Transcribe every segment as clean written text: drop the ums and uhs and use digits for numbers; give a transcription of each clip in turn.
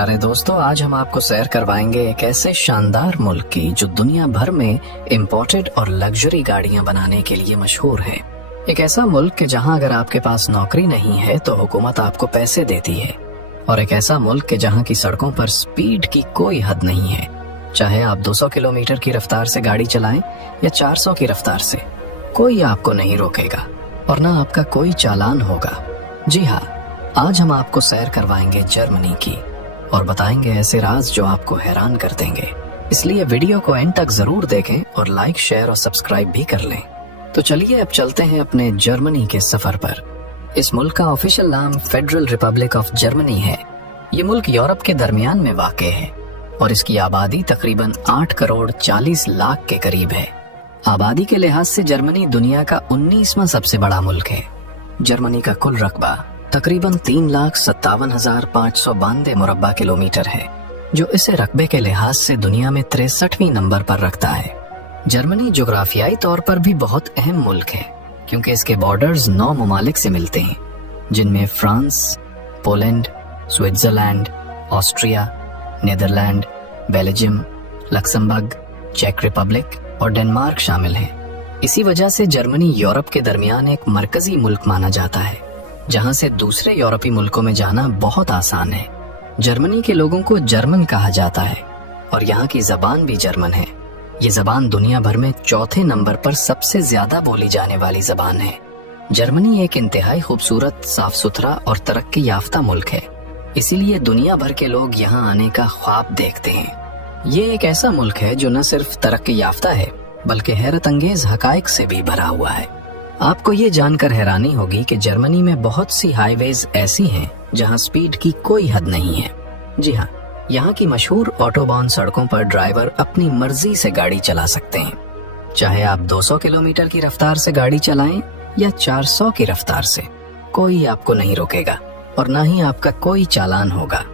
प्यारे दोस्तों, आज हम आपको सैर करवाएंगे एक ऐसे शानदार मुल्क की जो दुनिया भर में इम्पोर्टेड और लग्जरी गाड़ियां बनाने के लिए मशहूर है। एक ऐसा मुल्क कि जहां अगर आपके पास नौकरी नहीं है तो हुकूमत आपको पैसे देती है, और एक ऐसा मुल्क कि जहां की सड़कों पर स्पीड की कोई हद नहीं है। चाहे आप 200 किलोमीटर की रफ्तार से गाड़ी चलाएं या 400 की रफ्तार से, कोई आपको नहीं रोकेगा और ना आपका कोई चालान होगा। जी हाँ, आज हम आपको सैर करवाएंगे जर्मनी की और बताएंगे ऐसे राज जो आपको हैरान कर देंगे। इसलिए वीडियो को एंड तक जरूर देखें और लाइक, शेयर और सब्सक्राइब भी कर लें। तो चलिए अब चलते हैं अपने जर्मनी के सफर पर। इस मुल्क का ऑफिशियल नाम फेडरल रिपब्लिक ऑफ जर्मनी है। ये मुल्क यूरोप के दरमियान में वाक़ है और इसकी आबादी तकरीबन 8 करोड़ 40 लाख के करीब है। आबादी के लिहाज से जर्मनी दुनिया का 19वां सबसे बड़ा मुल्क है। जर्मनी का कुल रकबा तकरीबन 3,57,592 मुरब्बा किलोमीटर है, जो इसे रकबे के लिहाज से दुनिया में 63वें नंबर पर रखता है। जर्मनी जोग्राफियाई तौर पर भी बहुत अहम मुल्क है, क्योंकि इसके बॉर्डर्स 9 ममालिक से मिलते हैं, जिनमें France, Poland, Switzerland, Austria, Netherland, Belgium, Luxembourg, चेक रिपब्लिक और डेनमार्क शामिल हैं। इसी वजह से जर्मनी यूरोप के दरमियान एक मरकजी मुल्क माना जाता है, जहां से दूसरे यूरोपीय मुल्कों में जाना बहुत आसान है। जर्मनी के लोगों को जर्मन कहा जाता है और यहाँ की जबान भी जर्मन है। ये जबान दुनिया भर में 4थे नंबर पर सबसे ज्यादा बोली जाने वाली जबान है। जर्मनी एक इंतहाई खूबसूरत, साफ सुथरा और तरक्की याफ्ता मुल्क है, इसीलिए दुनिया भर के लोग यहाँ आने का ख्वाब देखते हैं। ये एक ऐसा मुल्क है जो न सिर्फ तरक्की याफ्ता है बल्कि हैरत अंगेज हकाइक से भी भरा हुआ है। आपको ये जानकर हैरानी होगी कि जर्मनी में बहुत सी हाईवेज ऐसी हैं जहां स्पीड की कोई हद नहीं है। जी हाँ, यहाँ की मशहूर ऑटोबान सड़कों पर ड्राइवर अपनी मर्जी से गाड़ी चला सकते हैं। चाहे आप 200 किलोमीटर की रफ्तार से गाड़ी चलाएं या 400 की रफ्तार से, कोई आपको नहीं रोकेगा और न ही आपका कोई चालान होगा।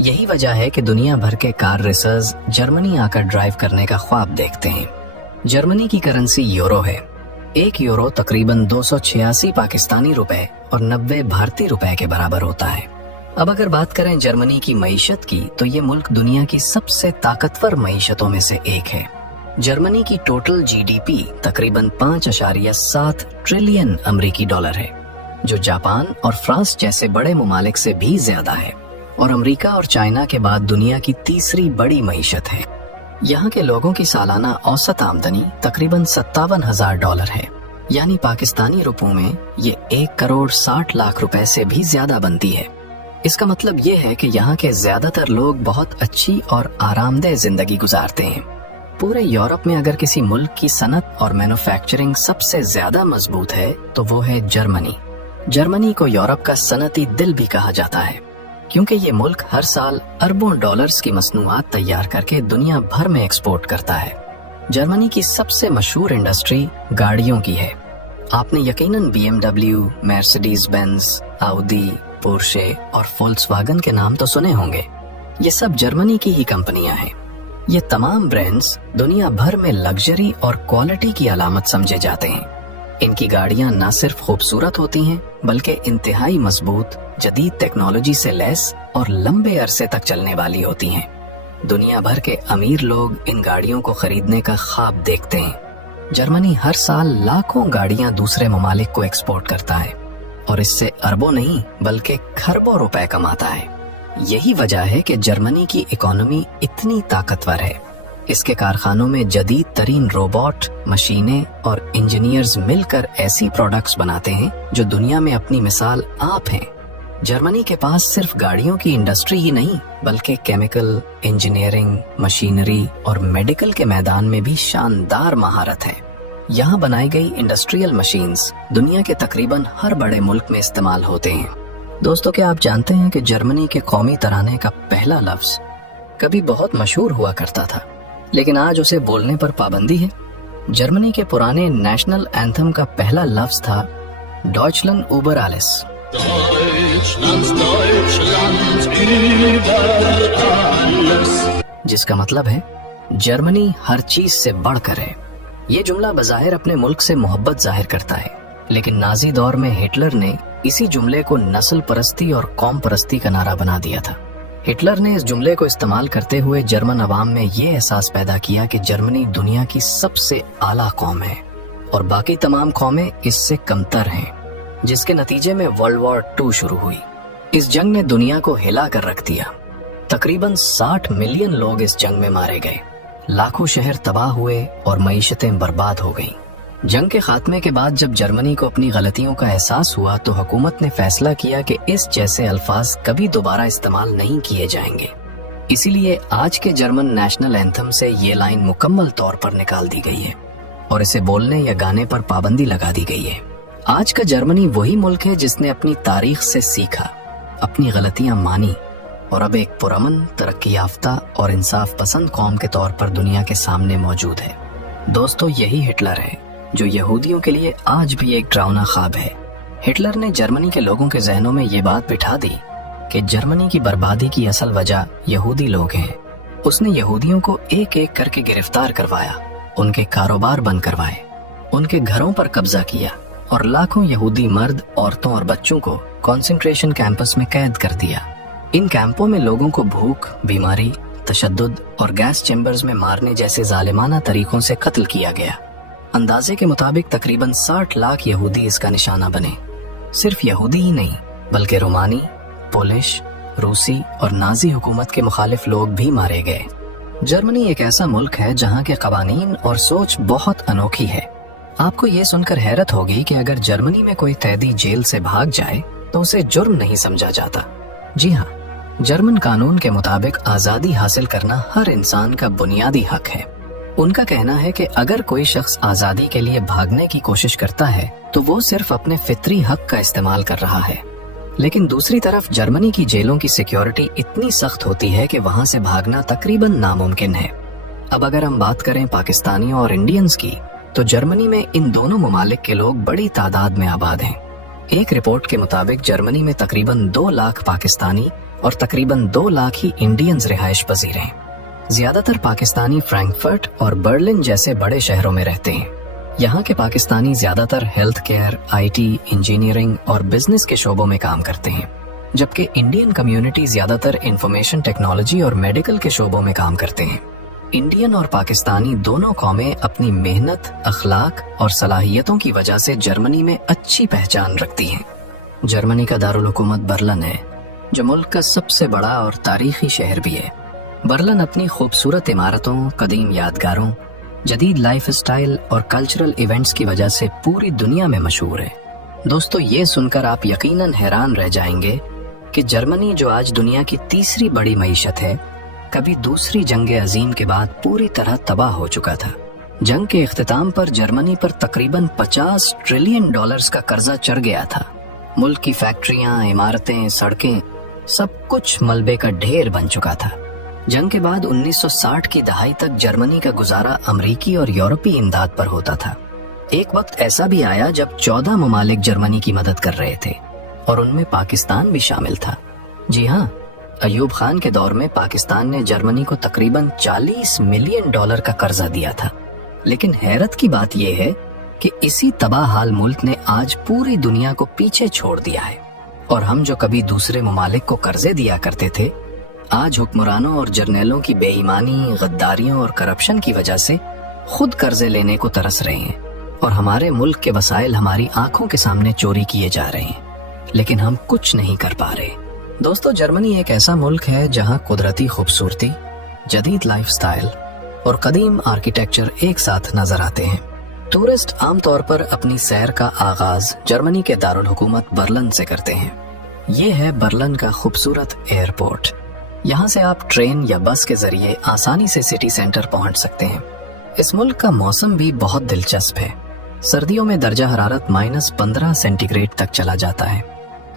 यही वजह है कि दुनिया भर के कार रेसर्स जर्मनी आकर ड्राइव करने का ख्वाब देखते हैं। जर्मनी की करेंसी यूरो है। 1 यूरो तकरीबन 286 पाकिस्तानी रुपए और 90 भारतीय रुपए के बराबर होता है। अब अगर बात करें जर्मनी की मईशत की, तो ये मुल्क दुनिया की सबसे ताकतवर मईशतों में से एक है। जर्मनी की टोटल जीडीपी तकरीबन 5.7 ट्रिलियन अमेरिकी डॉलर है, जो जापान और फ्रांस जैसे बड़े ममालिक से भी ज्यादा है और अमेरिका और चाइना के बाद दुनिया की तीसरी बड़ी मईशत है। यहाँ के लोगों की सालाना औसत आमदनी तकरीबन $57,000 है, यानी पाकिस्तानी रुपयों में ये 1 करोड़ 60 लाख रुपए से भी ज्यादा बनती है। इसका मतलब ये है कि यहाँ के ज्यादातर लोग बहुत अच्छी और आरामदेह जिंदगी गुजारते हैं। पूरे यूरोप में अगर किसी मुल्क की सनत और मैन्युफैक्चरिंग सबसे ज्यादा मजबूत है तो वो है जर्मनी। जर्मनी को यूरोप का सनती दिल भी कहा जाता है, क्योंकि ये मुल्क हर साल अरबों डॉलर्स की मसनूआत तैयार करके दुनिया भर में एक्सपोर्ट करता है। जर्मनी की सबसे मशहूर इंडस्ट्री गाड़ियों की है। आपने यकीनन BMW, Mercedes Benz, Audi, Porsche और फोल्क्सवागन के नाम तो सुने होंगे। ये सब जर्मनी की ही कंपनियां हैं। ये तमाम ब्रांड्स दुनिया भर में लग्जरी और क्वालिटी की अलामत समझे जाते हैं। इनकी गाड़ियां न सिर्फ खूबसूरत होती हैं बल्कि इंतहाई मजबूत, जदीद टेक्नोलॉजी से लैस और लंबे अरसे तक चलने वाली होती हैं। दुनिया भर के अमीर लोग इन गाड़ियों को खरीदने का ख्वाब देखते हैं। जर्मनी हर साल लाखों गाड़ियां दूसरे ममालिक को एक्सपोर्ट करता है और इससे अरबों नहीं बल्कि खरबों रुपए कमाता है। यही वजह है कि जर्मनी की इकोनॉमी इतनी ताकतवर है। इसके कारखानों में जदीद तरीन रोबोट, मशीनें और इंजीनियर्स मिलकर ऐसी प्रोडक्ट्स बनाते हैं जो दुनिया में अपनी मिसाल आप हैं। जर्मनी के पास सिर्फ गाड़ियों की इंडस्ट्री ही नहीं बल्कि केमिकल, इंजीनियरिंग, मशीनरी और मेडिकल के मैदान में भी शानदार महारत है। यहाँ बनाई गई इंडस्ट्रियल मशीन्स दुनिया के तकरीबन हर बड़े मुल्क में इस्तेमाल होते हैं। दोस्तों, क्या आप जानते हैं कि जर्मनी के कौमी तराने का पहला लफ्ज कभी बहुत मशहूर हुआ करता था, लेकिन आज उसे बोलने पर पाबंदी है। जर्मनी के पुराने नेशनल एंथम का पहला लफ्ज था डॉयचलैंड उबर आलिस, जिसका मतलब है जर्मनी हर चीज से बढ़कर है। ये जुमला बज़ाहिर अपने मुल्क से मोहब्बत जाहिर करता है, लेकिन नाजी दौर में हिटलर ने इसी जुमले को नस्ल परस्ती और कौम परस्ती का नारा बना दिया था। हिटलर ने इस जुमले को इस्तेमाल करते हुए जर्मन अवाम में ये एहसास पैदा किया कि जर्मनी दुनिया की सबसे आला कौम है और बाकी तमाम कौमें इससे कमतर हैं, जिसके नतीजे में वर्ल्ड वॉर 2 शुरू हुई। इस जंग ने दुनिया को हिला कर रख दिया। तकरीबन 60 मिलियन लोग इस जंग में मारे गए, लाखों शहर तबाह हुए और मईशतें बर्बाद हो गईं। जंग के खात्मे के बाद जब जर्मनी को अपनी गलतियों का एहसास हुआ तो हुकूमत ने फैसला किया कि इस जैसे अल्फाज कभी दोबारा इस्तेमाल नहीं किए जाएंगे। इसीलिए आज के जर्मन नेशनल एंथम से ये लाइन मुकम्मल तौर पर निकाल दी गई है और इसे बोलने या गाने पर पाबंदी लगा दी गई है। आज का जर्मनी वही मुल्क है जिसने अपनी तारीख से सीखा, अपनी गलतियां मानी और अब एक पुरअमन, तरक्की याफ्ता और इंसाफ पसंद कौम के तौर पर दुनिया के सामने मौजूद है। दोस्तों, यही हिटलर है जो यहूदियों के लिए आज भी एक डरावना ख्वाब है। हिटलर ने जर्मनी के लोगों के जहनों में ये बात बिठा दी कि जर्मनी की बर्बादी की असल वजह यहूदी लोग हैं। उसने यहूदियों को एक एक करके गिरफ्तार करवाया, उनके कारोबार बंद करवाए, उनके घरों पर कब्जा किया और लाखों यहूदी मर्द, औरतों और बच्चों को कॉन्सेंट्रेशन कैंपस में कैद कर दिया। इन कैंपों में लोगों को भूख, बीमारी, तशद्दुद और गैस चैम्बर्स में मारने जैसे जालिमाना तरीकों से कत्ल किया गया। अंदाजे के मुताबिक तकरीबन 60 लाख यहूदी इसका निशाना बने। सिर्फ यहूदी ही नहीं बल्कि रोमानी, पोलिश, रूसी और नाजी हुकूमत के मुखालिफ लोग भी मारे गए। जर्मनी एक ऐसा मुल्क है जहाँ के कवानीन और सोच बहुत अनोखी है। आपको ये सुनकर हैरत होगी कि अगर जर्मनी में कोई कैदी जेल से भाग जाए तो उसे जुर्म नहीं समझा जाता। जी हाँ, जर्मन कानून के मुताबिक आज़ादी हासिल करना हर इंसान का बुनियादी हक है। उनका कहना है कि अगर कोई शख्स आज़ादी के लिए भागने की कोशिश करता है तो वो सिर्फ अपने फितरी हक का इस्तेमाल कर रहा है। लेकिन दूसरी तरफ जर्मनी की जेलों की सिक्योरिटी इतनी सख्त होती है कि वहाँ से भागना तकरीबन नामुमकिन है। अब अगर हम बात करें पाकिस्तानियों और इंडियंस की, तो जर्मनी में इन दोनों ममालिक के लोग बड़ी तादाद में आबाद हैं। एक रिपोर्ट के मुताबिक जर्मनी में तकरीबन 2 लाख पाकिस्तानी और तकरीबन 2 लाख ही इंडियंस रिहाइश पजीर हैं। ज्यादातर पाकिस्तानी फ्रैंकफर्ट और बर्लिन जैसे बड़े शहरों में रहते हैं। यहाँ के पाकिस्तानी ज्यादातर हेल्थ केयर, IT, इंजीनियरिंग और बिजनेस के शोबों में काम करते हैं, जबकि इंडियन कम्युनिटी ज्यादातर इंफॉर्मेशन टेक्नोलॉजी और मेडिकल के शोबों में काम करते हैं। इंडियन और पाकिस्तानी दोनों कौमें अपनी मेहनत, अखलाक और सलाहियतों की वजह से जर्मनी में अच्छी पहचान रखती हैं। जर्मनी का दारुल हुकूमत बर्लिन है, जो मुल्क का सबसे बड़ा और तारीखी शहर भी है। बर्लिन अपनी खूबसूरत इमारतों, कदीम यादगारों, जदीद लाइफ स्टाइल और कल्चरल इवेंट्स की वजह से पूरी दुनिया में मशहूर है। दोस्तों, ये सुनकर आप यकीनन हैरान रह जाएंगे कि जर्मनी, जो आज दुनिया की तीसरी बड़ी मईशत है, कभी दूसरी जंग अजीम के बाद पूरी तरह तबाह हो चुका था। जंग के इख्तिताम पर जर्मनी पर तकरीबन $50 ट्रिलियन का कर्जा चढ़ गया था। मुल्क की फैक्ट्रियां, इमारतें, सड़कें, सब कुछ मलबे का ढेर बन चुका था। जंग के बाद 1960 की दहाई तक जर्मनी का गुजारा अमरीकी और यूरोपीय इमदाद पर होता था। एक वक्त ऐसा भी आया जब 14 ममालिक जर्मनी की मदद कर रहे थे और उनमें पाकिस्तान भी शामिल था। जी हाँ, अयूब खान के दौर में पाकिस्तान ने जर्मनी को तकरीबन $40 मिलियन का कर्जा दिया था। लेकिन हैरत की बात यह है कि इसी तबाह हाल मुल्क ने आज पूरी दुनिया को पीछे छोड़ दिया है और हम जो कभी दूसरे ममालिक को कर्जे दिया करते थे, आज हुक्मरानों और जर्नैलों की बेईमानी, गद्दारियों और करप्शन की वजह से खुद कर्जे लेने को तरस रहे हैं और हमारे मुल्क के वसाइल हमारी आंखों के सामने चोरी किए जा रहे हैं, लेकिन हम कुछ नहीं कर पा रहे। दोस्तों, जर्मनी एक ऐसा मुल्क है जहां कुदरती खूबसूरती, जदीद लाइफस्टाइल और कदीम आर्किटेक्चर एक साथ नजर आते हैं। टूरिस्ट आमतौर पर अपनी सैर का आगाज जर्मनी के दारुल हुकूमत बर्लिन से करते हैं। ये है बर्लिन का खूबसूरत एयरपोर्ट। यहाँ से आप ट्रेन या बस के जरिए आसानी से सिटी सेंटर पहुँच सकते हैं। इस मुल्क का मौसम भी बहुत दिलचस्प है। सर्दियों में दर्जा हरारत -15 सेंटीग्रेड तक चला जाता है,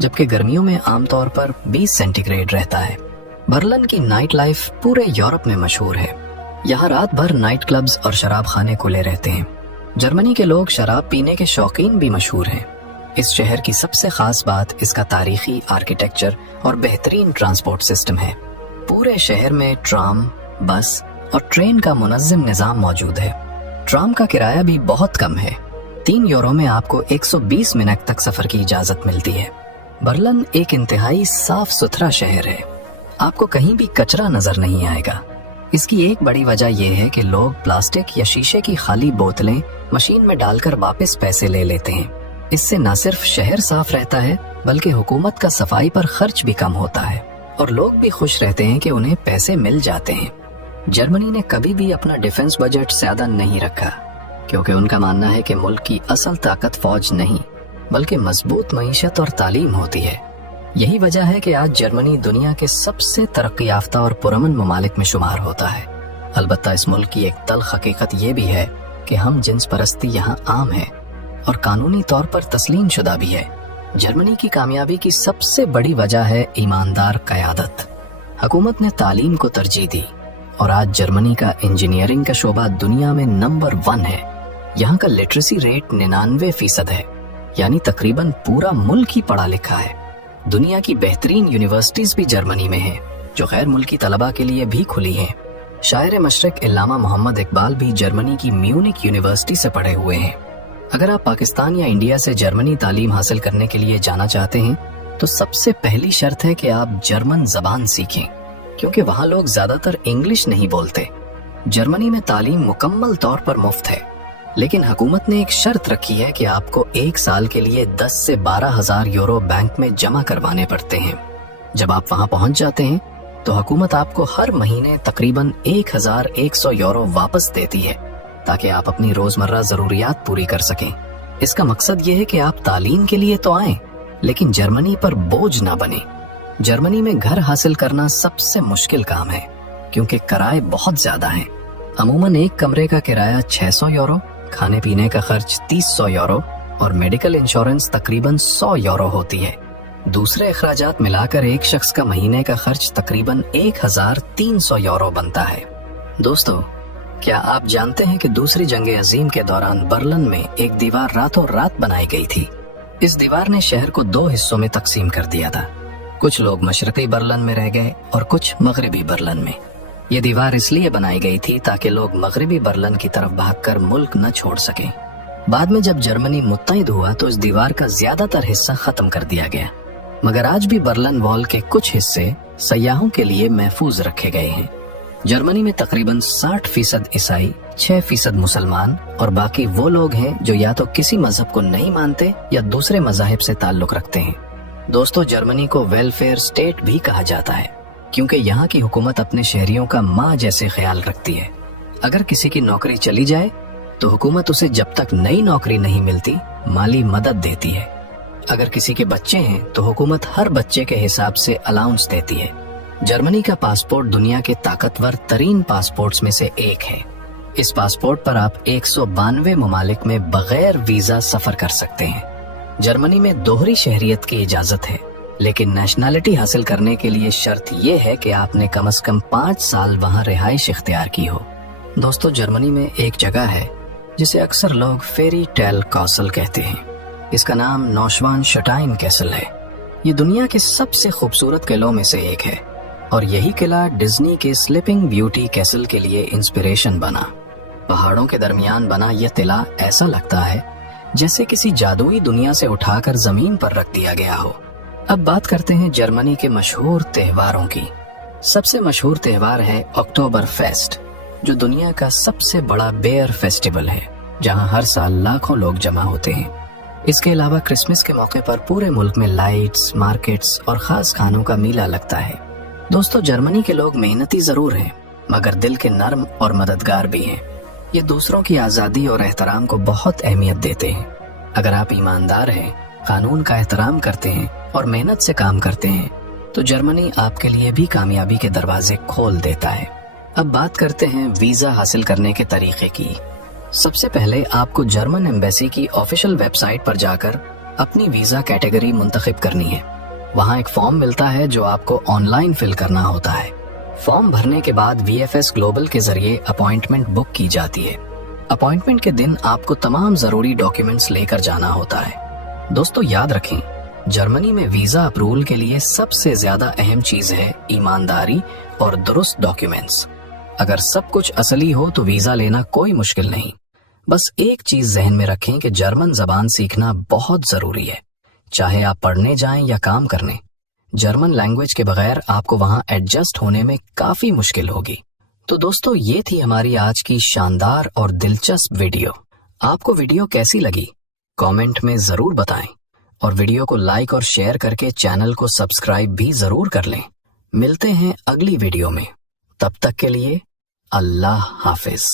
जबकि गर्मियों में आमतौर पर 20 सेंटीग्रेड रहता है। बर्लिन की नाइट लाइफ पूरे यूरोप में मशहूर है। यहाँ रात भर नाइट क्लब्स और शराब खाने खुले रहते हैं। जर्मनी के लोग शराब पीने के शौकीन भी मशहूर हैं। इस शहर की सबसे खास बात इसका तारीखी आर्किटेक्चर और बेहतरीन ट्रांसपोर्ट सिस्टम है। पूरे शहर में ट्राम, बस और ट्रेन का मुनज़्ज़म निज़ाम मौजूद है। ट्राम का किराया भी बहुत कम है। 3 यूरो में आपको 120 मिनट तक सफर की इजाजत मिलती है। बर्लिन एक इंतहाई साफ सुथरा शहर है। آپ کو कहीं भी कचरा नजर नहीं आएगा। इसकी एक बड़ी वजह यह है कि लोग प्लास्टिक या शीशे की खाली बोतलें मशीन में डालकर वापस पैसे ले लेते हैं। इससे न सिर्फ शहर साफ रहता है बल्कि हुकूमत का सफाई पर खर्च भी कम होता है और लोग भी खुश रहते हैं कि उन्हें पैसे मिल जाते हैं। जर्मनी ने कभी भी अपना डिफेंस बजट ज्यादा नहीं रखा क्योंकि उनका मानना है कि मुल्क की असल ताकत फौज नहीं बल्कि मजबूत मईशत और तालीम होती है। यही वजह है कि आज जर्मनी दुनिया के सबसे तरक्की याफ्ता और पुरअमन ममालिक में शुमार होता है। अलबत्ता इस मुल्क की एक तल्ख हकीकत ये भी है कि हम जिन्स परस्ती यहाँ आम है और कानूनी तौर पर तस्लीम शुदा भी है। जर्मनी की कामयाबी की सबसे बड़ी वजह है ईमानदार क़यादत। हुकूमत ने तालीम को तरजीह दी और आज जर्मनी का इंजीनियरिंग का शोबा दुनिया में नंबर 1 है। यहाँ का लिटरेसी रेट 99% है, यानी तकरीबन पूरा मुल्क ही पढ़ा लिखा है। दुनिया की बेहतरीन यूनिवर्सिटीज भी जर्मनी में हैं, जो गैर मुल्की तलबा के लिए भी खुली हैं। शायर मशरक इल्लामा मोहम्मद इकबाल भी जर्मनी की म्यूनिक यूनिवर्सिटी से पढ़े हुए हैं। अगर आप पाकिस्तान या इंडिया से जर्मनी तालीम हासिल करने के लिए जाना चाहते हैं तो सबसे पहली शर्त है कि आप जर्मन जबान सीखें, क्योंकि वहाँ लोग ज्यादातर इंग्लिश नहीं बोलते। जर्मनी में तालीम मुकम्मल तौर पर मुफ्त है, लेकिन हुकूमत ने एक शर्त रखी है कि आपको 1 साल के लिए 10 से 12,000 यूरो बैंक में जमा करवाने पड़ते हैं। जब आप वहाँ पहुँच जाते हैं तो हुकूमत आपको हर महीने तकरीबन 1,100 यूरो वापस देती है ताकि आप अपनी रोजमर्रा जरूरियात पूरी कर सकें। इसका मकसद ये है कि आप तालीम के लिए तो आएं, लेकिन जर्मनी पर बोझ ना बने। जर्मनी में घर हासिल करना सबसे मुश्किल काम है क्योंकि किराए बहुत ज्यादा हैं। अमूमन एक कमरे का किराया 600 यूरो, खाने पीने का खर्च 300 यूरो और मेडिकल इंश्योरेंस तकरीबन 100 यूरो होती है। दूसरे अखराजात मिलाकर एक शख्स का महीने का खर्च तकरीबन 1,300 यूरो बनता है। दोस्तों, क्या आप जानते हैं कि दूसरी जंग अजीम के दौरान बर्लिन में एक दीवार रातों रात बनाई गई थी। इस दीवार ने शहर को 2 हिस्सों में तकसीम कर दिया था। कुछ लोग मशरकी बर्लिन में रह गए और कुछ मगरबी बर्लिन में। ये दीवार इसलिए बनाई गई थी ताकि लोग मगरबी बर्लिन की तरफ भागकर मुल्क न छोड़ सकें। बाद में जब जर्मनी मुत्तहिद हुआ तो इस दीवार का ज्यादातर हिस्सा खत्म कर दिया गया, मगर आज भी बर्लिन वॉल के कुछ हिस्से सयाहों के लिए महफूज रखे गए हैं। जर्मनी में तकरीबन 60% ईसाई, 6% मुसलमान और बाकी वो लोग हैं जो या तो किसी मजहब को नहीं मानते या दूसरे मजाहिब से ताल्लुक रखते हैं। दोस्तों, जर्मनी को वेलफेयर स्टेट भी कहा जाता है क्योंकि यहाँ की हुकूमत अपने शहरियों का माँ जैसे ख्याल रखती है। अगर किसी की नौकरी चली जाए तो हुकूमत उसे जब तक नई नौकरी नहीं मिलती माली मदद देती है। अगर किसी के बच्चे हैं तो हुकूमत हर बच्चे के हिसाब से अलाउंस देती है। जर्मनी का पासपोर्ट दुनिया के ताकतवर तरीन पासपोर्ट्स में से एक है। इस पासपोर्ट पर आप 192 ममालिक में बगैर वीजा सफर कर सकते हैं। जर्मनी में दोहरी शहरियत की इजाजत है, लेकिन नेशनैलिटी हासिल करने के लिए शर्त यह है कि आपने कम से कम 5 साल वहाँ रिहाइश इख्तियार की हो। दोस्तों, जर्मनी में एक जगह है जिसे अक्सर लोग फेरी टेल कासल कहते हैं। इसका नाम नौशवान शटाइन कैसल है। ये दुनिया के सबसे खूबसूरत किलों में से एक है और यही किला डिज्नी के स्लीपिंग ब्यूटी कैसल के लिए इंस्पिरेशन बना। पहाड़ों के दरमियान बना यह किला ऐसा लगता है जैसे किसी जादुई दुनिया से उठाकर जमीन पर रख दिया गया हो। अब बात करते हैं जर्मनी के मशहूर त्योहारों की। सबसे मशहूर त्योहार है अक्टूबर फेस्ट, जो दुनिया का सबसे बड़ा बेयर फेस्टिवल है, जहां हर साल लाखों लोग जमा होते हैं। इसके अलावा क्रिसमस के मौके पर पूरे मुल्क में लाइट्स, मार्केट्स और खास खानों का मेला लगता है। दोस्तों, जर्मनी के लोग मेहनती जरूर हैं, मगर दिल के नर्म और मददगार भी हैं। ये दूसरों की आज़ादी और एहतराम को बहुत अहमियत देते हैं। अगर आप ईमानदार हैं, कानून का एहतराम करते हैं और मेहनत से काम करते हैं तो जर्मनी आपके लिए भी कामयाबी के दरवाजे खोल देता है। अब बात करते हैं वीजा हासिल करने के तरीके की। सबसे पहले आपको जर्मन एम्बेसी की ऑफिशियल वेबसाइट पर जाकर अपनी वीजा कैटेगरी मुंतखब करनी है। वहाँ एक फॉर्म मिलता है जो आपको ऑनलाइन फिल करना होता है। फॉर्म भरने के बाद VFS ग्लोबल के जरिए अपॉइंटमेंट बुक की जाती है। अपॉइंटमेंट के दिन आपको तमाम जरूरी डॉक्यूमेंट्स लेकर जाना होता है। दोस्तों, याद रखें, जर्मनी में वीजा अप्रूवल के लिए सबसे ज्यादा अहम चीज है ईमानदारी और दुरुस्त डॉक्यूमेंट्स। अगर सब कुछ असली हो तो वीजा लेना कोई मुश्किल नहीं। बस एक चीज जहन में रखें कि जर्मन जबान सीखना बहुत जरूरी है, चाहे आप पढ़ने जाएं या काम करने। जर्मन लैंग्वेज के बगैर आपको वहां एडजस्ट होने में काफी मुश्किल होगी। तो दोस्तों, ये थी हमारी आज की शानदार और दिलचस्प वीडियो। आपको वीडियो कैसी लगी कमेंट में जरूर बताएं और वीडियो को लाइक और शेयर करके चैनल को सब्सक्राइब भी जरूर कर लें। मिलते हैं अगली वीडियो में, तब तक के लिए अल्लाह हाफिज।